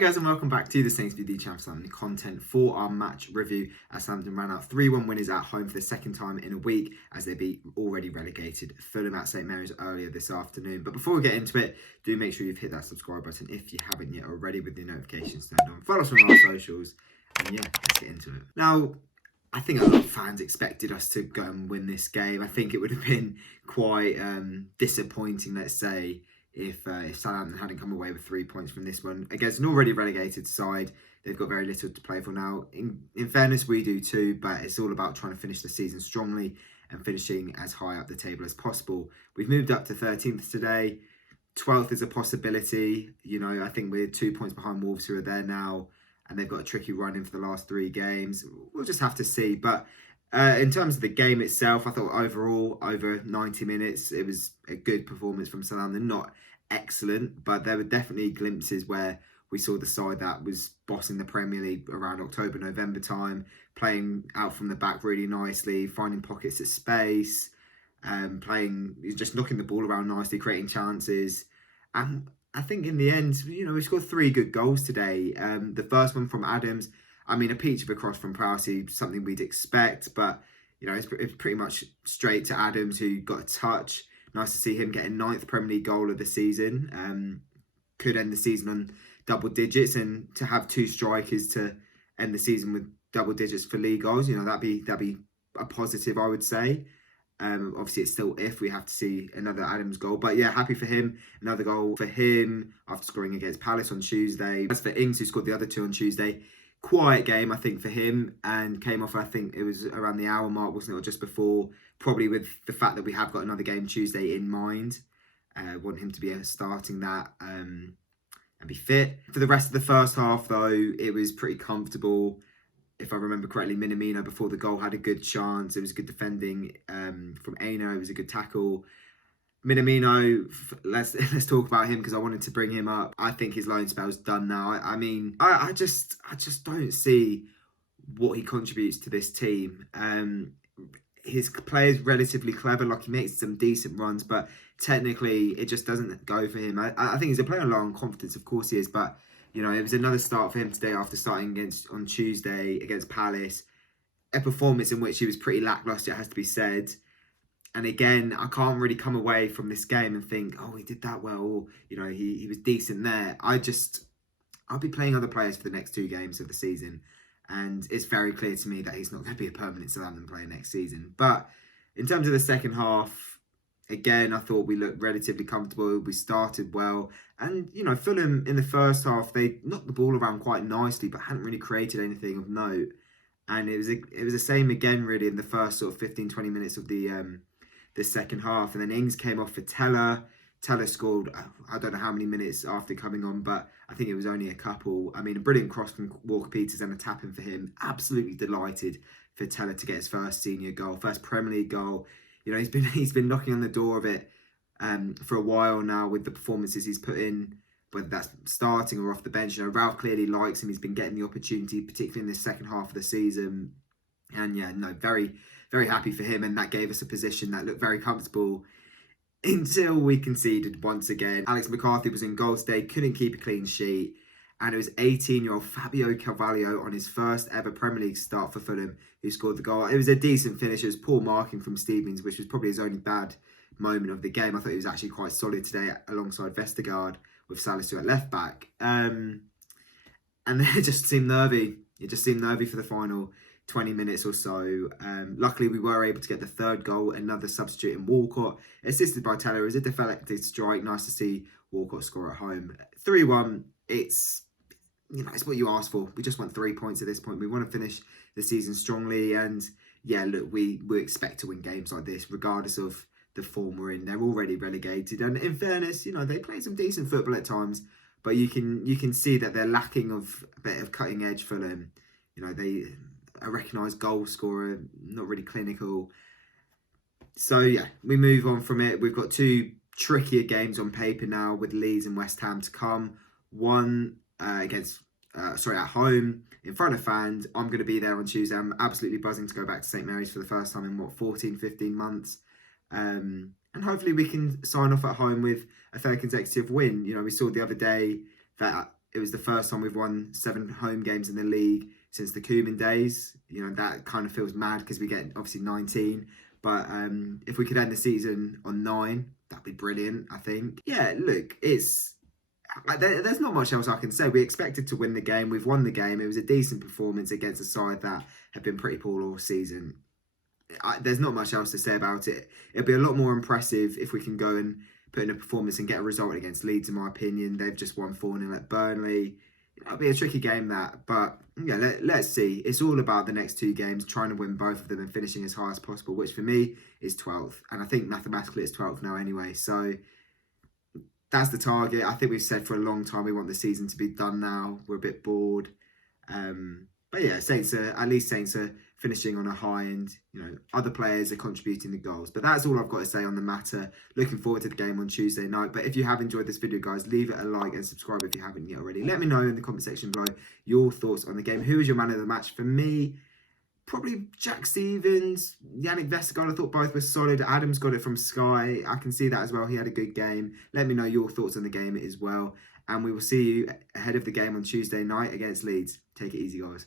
guys, and welcome back to the Saints VD Champs Southampton content for our match review as Southampton ran out 3-1 winners at home for the second time in a week as they beat already relegated Fulham at St Mary's earlier this afternoon. But before we get into it, do make sure you've hit that subscribe button if you haven't yet already with the notifications turned on. Follow us on our socials, and yeah, let's get into it. Now, I think a lot of fans expected us to go and win this game. I think it would have been quite disappointing, let's say, if Southampton hadn't come away with 3 points from this one against an already relegated side. They've got very little to play for now. In fairness, we do too, but it's all about trying to finish the season strongly and finishing as high up the table as possible. We've moved up to 13th today. 12th is a possibility. You know, I think we're 2 points behind Wolves, who are there now, and they've got a tricky run in for the last 3 games. We'll just have to see. But in terms of the game itself, I thought overall, over 90 minutes, it was a good performance from Southampton. Not excellent, but there were definitely glimpses where we saw the side that was bossing the Premier League around October, November time, playing out from the back really nicely, finding pockets of space, just knocking the ball around nicely, creating chances. And I think in the end, you know, we scored 3 good goals today. The first one from Adams, I mean, a peach of a cross from Prowsey, something we'd expect, but, you know, it's pretty much straight to Adams, who got a touch. Nice to see him getting 9th Premier League goal of the season. Could end the season on double digits, and to have 2 strikers to end the season with double digits for league goals, you know, that'd be a positive, I would say. Obviously, it's still if we have to see another Adams goal. But yeah, happy for him. Another goal for him after scoring against Palace on Tuesday. As for Ings, who scored the other 2 on Tuesday, quiet game, I think, for him, and came off, I think it was around the hour mark, wasn't it, or just before, probably with the fact that we have got another game Tuesday in mind. Want him to be starting that and be fit. For the rest of the first half, though, it was pretty comfortable. If I remember correctly, Minamino, before the goal, had a good chance. It was good defending from Aino. It was a good tackle. Minamino, let's talk about him, because I wanted to bring him up. I think his loan spell's done now. I mean, I just don't see what he contributes to this team. His play is relatively clever, like he makes some decent runs, but technically it just doesn't go for him. I think he's a player low on confidence, of course he is, but you know, it was another start for him today after starting on Tuesday against Palace. A performance in which he was pretty lacklustre, it has to be said. And again, I can't really come away from this game and think, oh, he did that well, or, you know, he was decent there. I'll be playing other players for the next 2 games of the season, and it's very clear to me that he's not going to be a permanent Southampton player next season. But in terms of the second half, again, I thought we looked relatively comfortable. We started well. And, you know, Fulham in the first half, they knocked the ball around quite nicely, but hadn't really created anything of note. And it was the same again, really, in the first sort of 15, 20 minutes of the second half. And then Ings came off for Tella. Tella scored, I don't know how many minutes after coming on, but I think it was only a couple. I mean, a brilliant cross from Walker-Peters and a tap-in for him. Absolutely delighted for Tella to get his first senior goal, first Premier League goal. You know, he's been knocking on the door of it for a while now with the performances he's put in, whether that's starting or off the bench. You know, Ralph clearly likes him. He's been getting the opportunity, particularly in the second half of the season. And yeah, no, very, very happy for him. And that gave us a position that looked very comfortable until we conceded once again. Alex McCarthy was in goal today, couldn't keep a clean sheet. And it was 18-year-old Fabio Calvallo on his first ever Premier League start for Fulham who scored the goal. It was a decent finish. It was poor marking from Stevens, which was probably his only bad moment of the game. I thought he was actually quite solid today alongside Vestergaard with Salisu at left back. And then it just seemed nervy. It just seemed nervy for the final 20 minutes or so. Luckily, we were able to get the 3rd goal, another substitute in Walcott, assisted by Tella. It was a deflected strike. Nice to see Walcott score at home. 3-1, it's, you know, it's what you asked for. We just want 3 points at this point. We want to finish the season strongly. And yeah, look, we expect to win games like this, regardless of the form we're in. They're already relegated. And in fairness, you know, they play some decent football at times, but you can see that they're lacking of a bit of cutting edge for them. You know, a recognised goal scorer, not really clinical. So yeah, we move on from it. We've got 2 trickier games on paper now with Leeds and West Ham to come. One at home in front of fans. I'm going to be there on Tuesday. I'm absolutely buzzing to go back to St Mary's for the first time in 14, 15 months. And hopefully we can sign off at home with a 3rd consecutive win. You know, we saw the other day that It was the first time we've won 7 home games in the league since the Koeman days. You know, that kind of feels mad because we get obviously 19. But if we could end the season on 9, that'd be brilliant, I think. Yeah, look, there's not much else I can say. We expected to win the game. We've won the game. It was a decent performance against a side that have been pretty poor all season. There's not much else to say about it. It'll be a lot more impressive if we can go and put in a performance and get a result against Leeds, in my opinion. They've just won 4-0 at Burnley. It'll be a tricky game, that. But yeah, let's see. It's all about the next 2 games, trying to win both of them and finishing as high as possible, which for me is 12th. And I think mathematically it's 12th now anyway. So that's the target. I think we've said for a long time we want the season to be done now. We're a bit bored. But yeah, Saints are finishing on a high, and you know, other players are contributing the goals. But that's all I've got to say on the matter. Looking forward to the game on Tuesday night. But if you have enjoyed this video, guys, leave it a like and subscribe if you haven't yet already. Let me know in the comment section below your thoughts on the game. Who is your man of the match? For me, probably Jack Stevens, Yannick Vestergaard. I thought both were solid. Adams got it from Sky. I can see that as well. He had a good game. Let me know your thoughts on the game as well. And we will see you ahead of the game on Tuesday night against Leeds. Take it easy, guys.